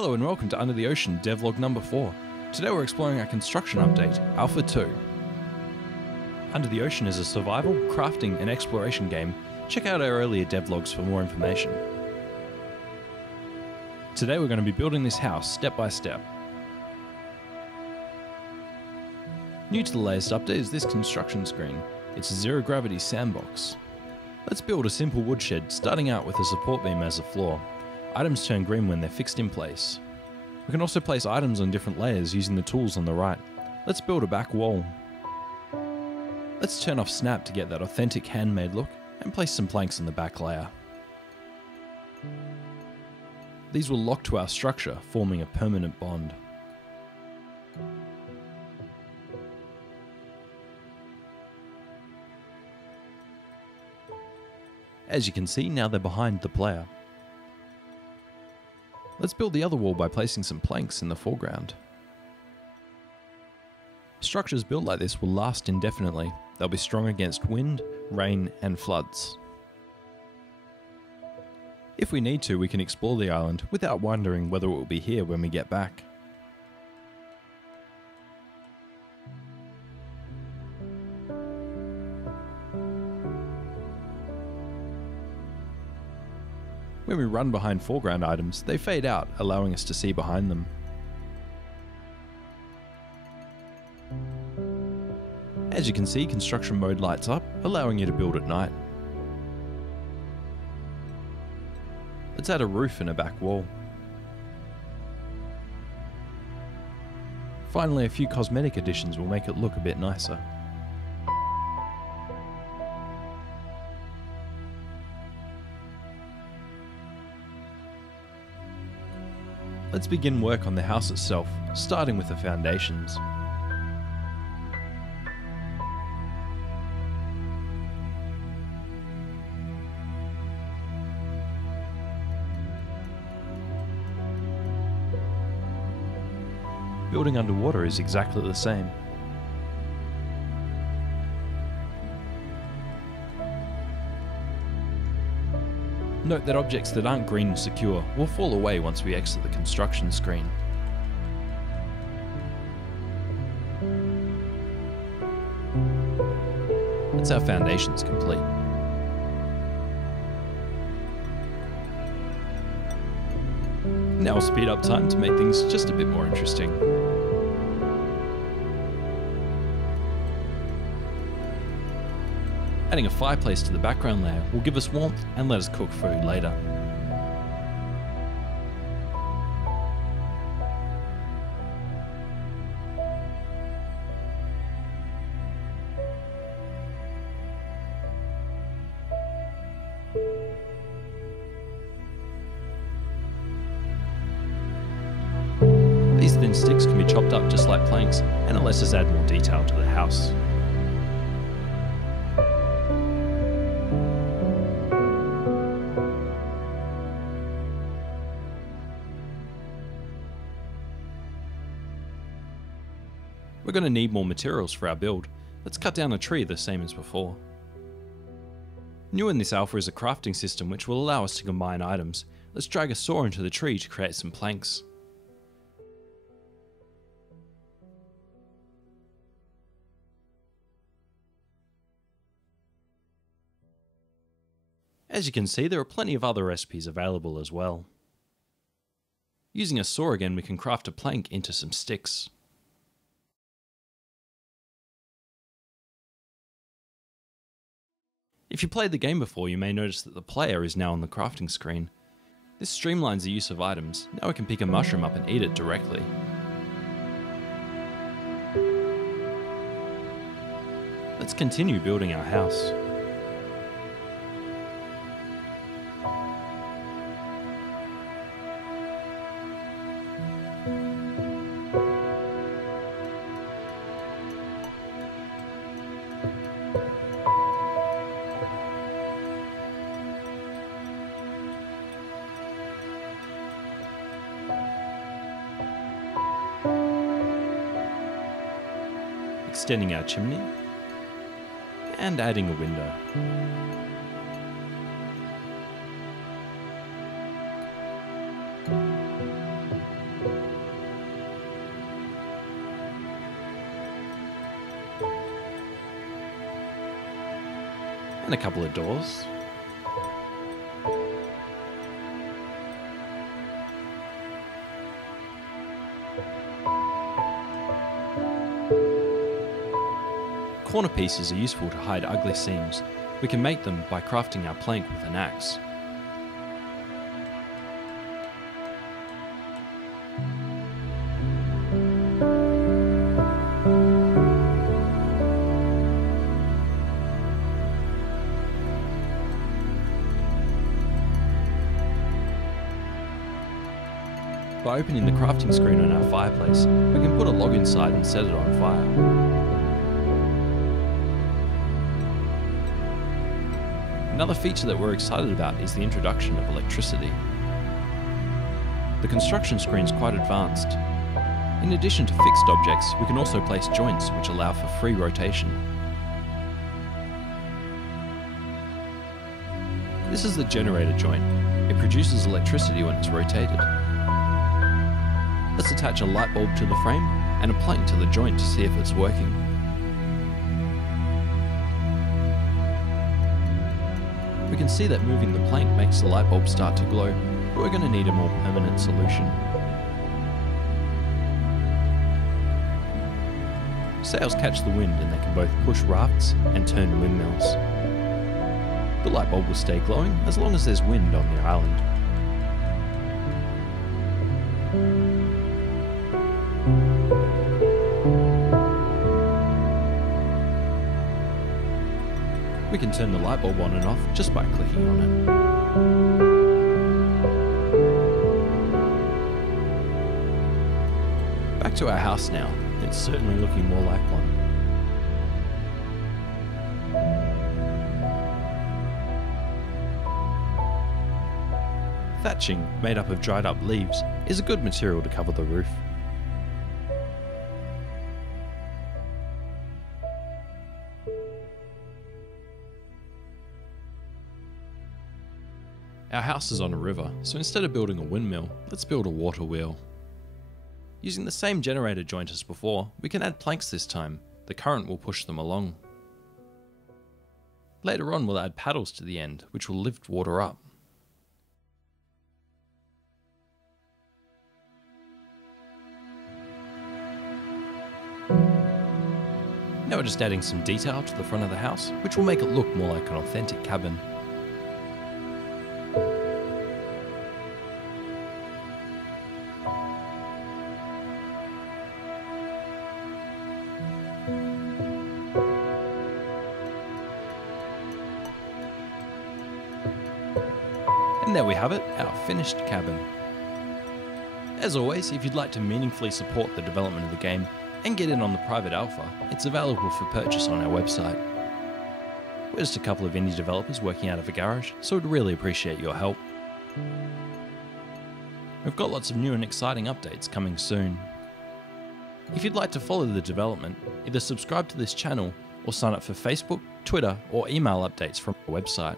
Hello and welcome to Under the Ocean Devlog number 4. Today we're exploring our construction update, Alpha 2. Under the Ocean is a survival, crafting and exploration game. Check out our earlier devlogs for more information. Today we're going to be building this house step by step. New to the latest update is this construction screen. It's a zero gravity sandbox. Let's build a simple woodshed, starting out with a support beam as a floor. Items turn green when they're fixed in place. We can also place items on different layers using the tools on the right. Let's build a back wall. Let's turn off snap to get that authentic handmade look and place some planks on the back layer. These will lock to our structure, forming a permanent bond. As you can see, now they're behind the player. Let's build the other wall by placing some planks in the foreground. Structures built like this will last indefinitely. They'll be strong against wind, rain, and floods. If we need to, we can explore the island without wondering whether it will be here when we get back. When we run behind foreground items, they fade out, allowing us to see behind them. As you can see, construction mode lights up, allowing you to build at night. Let's add a roof and a back wall. Finally, a few cosmetic additions will make it look a bit nicer. Let's begin work on the house itself, starting with the foundations. Building underwater is exactly the same. Note that objects that aren't green and secure will fall away once we exit the construction screen. That's our foundations complete. Now we'll speed up time to make things just a bit more interesting. Adding a fireplace to the background layer will give us warmth and let us cook food later. These thin sticks can be chopped up just like planks, and it lets us add more detail to the house. We're going to need more materials for our build. Let's cut down a tree the same as before. New in this alpha is a crafting system which will allow us to combine items. Let's drag a saw into the tree to create some planks. As you can see, there are plenty of other recipes available as well. Using a saw again, we can craft a plank into some sticks. If you played the game before, you may notice that the player is now on the crafting screen. This streamlines the use of items. Now we can pick a mushroom up and eat it directly. Let's continue building our house. Extending our chimney, and adding a window. and a couple of doors. Corner pieces are useful to hide ugly seams. We can make them by crafting our plank with an axe. By opening the crafting screen on our fireplace, we can put a log inside and set it on fire. Another feature that we're excited about is the introduction of electricity. The construction screen is quite advanced. In addition to fixed objects, we can also place joints which allow for free rotation. This is the generator joint. It produces electricity when it's rotated. Let's attach a light bulb to the frame and a plank to the joint to see if it's working. We can see that moving the plank makes the light bulb start to glow, but we're going to need a more permanent solution. Sails catch the wind and they can both push rafts and turn windmills. The light bulb will stay glowing as long as there's wind on the island. We can turn the light bulb on and off just by clicking on it. Back to our house now. It's certainly looking more like one. Thatching, made up of dried up leaves, is a good material to cover the roof. Our house is on a river, so instead of building a windmill, let's build a water wheel. Using the same generator joint as before, we can add planks this time. The current will push them along. Later on we'll add paddles to the end, which will lift water up. Now we're just adding some detail to the front of the house, which will make it look more like an authentic cabin. And there we have it, our finished cabin. As always, if you'd like to meaningfully support the development of the game and get in on the private alpha, it's available for purchase on our website. We're just a couple of indie developers working out of a garage, so we'd really appreciate your help. We've got lots of new and exciting updates coming soon. If you'd like to follow the development, either subscribe to this channel or sign up for Facebook, Twitter, or email updates from our website.